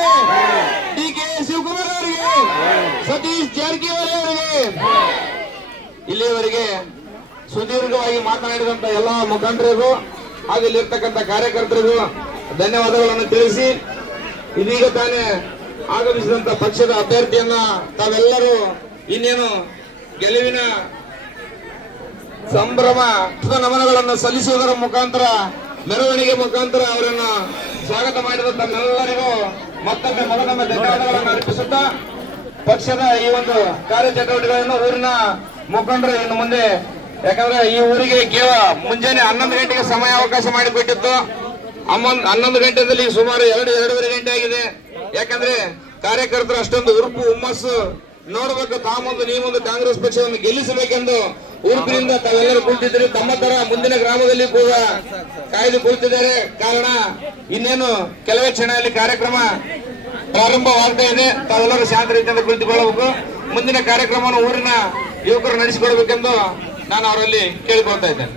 ಅವರಿಗೆ D K Shivakumar ಅವರಿಗೆ, ಸತೀಶ್ ಜಾರಕಿಹೊಳಿ ಅವರಿಗೆ, ಇಲ್ಲಿಯವರೆಗೆ ಸುದೀರ್ಘವಾಗಿ ಮಾತನಾಡಿದಂತ ಎಲ್ಲಾ ಮುಖಂಡರಿಗೂ ಹಾಗೂ ಇಲ್ಲಿರ್ತಕ್ಕಂಥ ಕಾರ್ಯಕರ್ತರಿಗೂ ಧನ್ಯವಾದಗಳನ್ನು ತಿಳಿಸಿ, ಇದೀಗ ತಾನೇ ಆಗಮಿಸಿದಂತ ಪಕ್ಷದ ಅಭ್ಯರ್ಥಿಯನ್ನ ತಾವೆಲ್ಲರೂ ಇನ್ನೇನು ಗೆಲುವಿನ ಸಂಭ್ರಮ ನಮನಗಳನ್ನು ಸಲ್ಲಿಸುವುದರ ಮುಖಾಂತರ, ಮೆರವಣಿಗೆ ಮುಖಾಂತರ ಅವರನ್ನು ಸ್ವಾಗತ ಮಾಡಿದ ತಮ್ಮೆಲ್ಲರಿಗೂ ಮತ್ತೊಮ್ಮೆ ಮಗದೊಮ್ಮೆ ಧನ್ಯವಾದಗಳನ್ನು ಅರ್ಪಿಸುತ್ತಾ ಪಕ್ಷದ ಈ ಒಂದು ಕಾರ್ಯಚಟುವಟಿಕೆಗಳನ್ನು ಊರಿನ ಮುಖಂಡರು ಇನ್ನು ಮುಂದೆ, ಯಾಕಂದ್ರೆ ಈ ಊರಿಗೆ ಕೇವಲ ಮುಂಜಾನೆ ಹನ್ನೊಂದು ಗಂಟೆಗೆ ಸಮಯ ಅವಕಾಶ ಮಾಡಿಕೊಟ್ಟಿತ್ತು. ಹನ್ನೊಂದು ಹನ್ನೊಂದು ಗಂಟೆದಲ್ಲಿ ಸುಮಾರು ಎರಡು, ಎರಡೂವರೆ ಗಂಟೆ ಆಗಿದೆ. ಯಾಕಂದ್ರೆ ಕಾರ್ಯಕರ್ತರು ಅಷ್ಟೊಂದು ಉರುಪು, ಹುಮ್ಮಸ್ಸು ನೋಡಬೇಕು, ತಾಮೊಂದು ನೀವೊಂದು ಕಾಂಗ್ರೆಸ್ ಪಕ್ಷವನ್ನು ಗೆಲ್ಲಿಸಬೇಕೆಂದು ಉರುಪಿನಿಂದ ತಾವೆಲ್ಲರೂ ಕುಳಿತಿದ್ದೀರಿ. ತಮ್ಮ ತರ ಮುಂದಿನ ಗ್ರಾಮದಲ್ಲಿ ಕೂಡ ಕಾಯ್ದು ಕುಳಿತಿದ್ದಾರೆ. ಕಾರಣ, ಇನ್ನೇನು ಕೆಲವೇ ಕ್ಷಣದಲ್ಲಿ ಕಾರ್ಯಕ್ರಮ ಪ್ರಾರಂಭವಾಗ್ತಾ ಇದೆ. ತಾವೆಲ್ಲರೂ ಶಾಂತ ರೀತಿಯಿಂದ ಕುಳಿತುಕೊಳ್ಳಬೇಕು. ಮುಂದಿನ ಕಾರ್ಯಕ್ರಮವನ್ನು ಊರಿನ ಯುವಕರು ನಡೆಸಿಕೊಳ್ಬೇಕೆಂದು ನಾನು ಅವರಲ್ಲಿ ಕೇಳಿಕೊಳ್ತಾ ಇದ್ದೇನೆ.